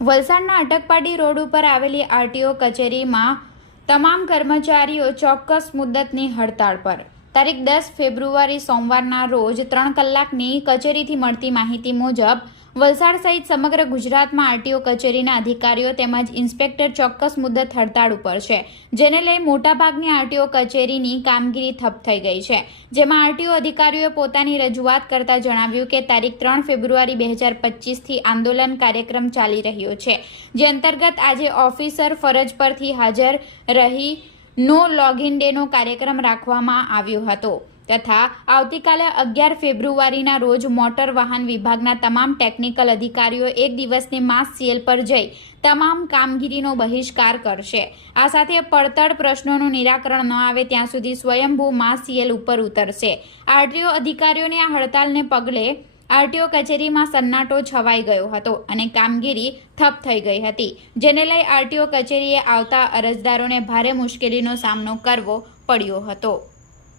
વલસાડના અટકપાડી રોડ ઉપર આવેલી આરટીઓ કચેરીમાં તમામ કર્મચારીઓ ચોક્કસ મુદ્દતની હડતાળ પર। તારીખ 10 ફેબ્રુઆરી સોમવારના રોજ 3 કલાકની કચેરીથી મળતી માહિતી મુજબ વલસાડ સહિત સમગ્ર ગુજરાતમાં આરટીઓ કચેરીના અધિકારીઓ તેમજ ઇન્સ્પેક્ટર ચોક્કસ મુદ્દત હડતાળ ઉપર છે, જેને લઈ મોટાભાગની આરટીઓ કચેરીની કામગીરી ઠપ થઈ ગઈ છે। જેમાં આરટીઓ અધિકારીઓએ પોતાની રજૂઆત કરતા જણાવ્યું કે તારીખ 3 ફેબ્રુઆરી 2025થી આંદોલન કાર્યક્રમ ચાલી રહ્યો છે, જે અંતર્ગત આજે ઓફિસર ફરજ પરથી હાજર રહી નો લોગિન ડેનો કાર્યક્રમ રાખવામાં આવ્યો હતો તથા આવતીકાલે 11 ફેબ્રુઆરીના રોજ મોટર વાહન વિભાગના તમામ ટેકનિકલ અધિકારીઓ એક દિવસની માસ સીએલ પર જઈ તમામ કામગીરીનો બહિષ્કાર કરશે। આ સાથે પડતર પ્રશ્નોનું નિરાકરણ ન આવે ત્યાં સુધી સ્વયંભૂ માસ સીએલ ઉપર ઉતરશે। આરટીઓ અધિકારીઓની આ હડતાલને પગલે આરટીઓ કચેરીમાં સન્નાટો છવાઈ ગયો હતો અને કામગીરી ઠપ થઈ ગઈ હતી, જેને લઈ આરટીઓ કચેરીએ આવતા અરજદારોને ભારે મુશ્કેલીનો સામનો કરવો પડ્યો હતો।